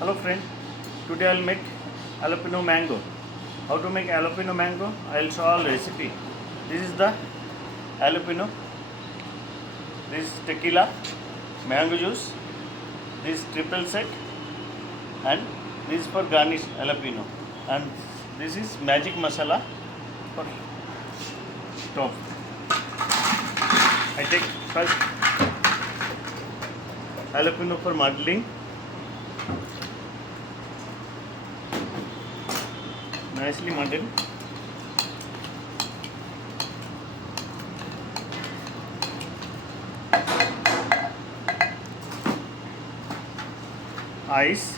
Hello friend, today I'll make jalapeno mango. How to make jalapeno mango? I'll show all recipe. This is the jalapeno, this is tequila, mango juice, this triple sec, and this is for garnish jalapeno, and this is magic masala for top. I take first jalapeno for modeling. Nicely muddled. Ice.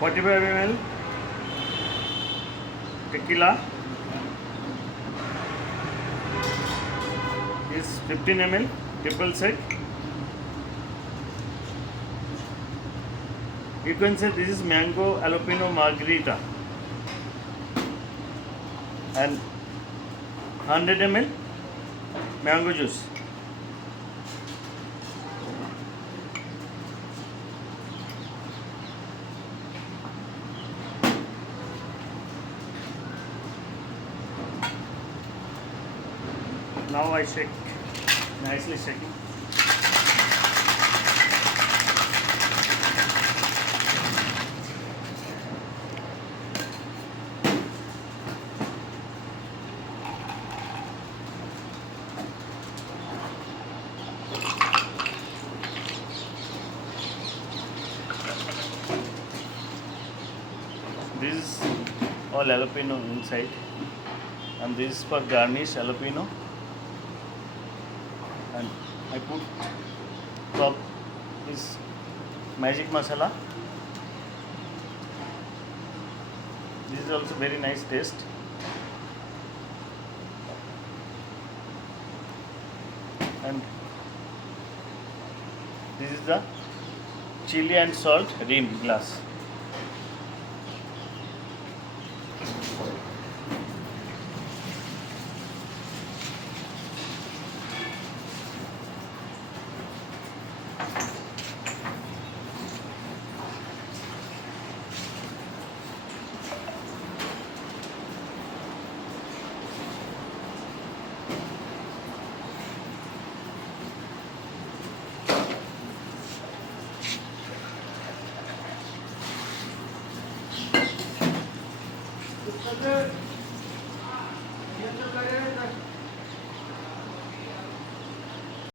(45 ml) tequila is 15 ml triple sec. You can say this is mango jalapeno margarita, and 100 ml mango juice. Now I shake, nicely shaking. This is all jalapeno inside, and this is for garnish jalapeno, and I put top is magic masala. This is also very nice taste. And this is the chilli and salt rim glass.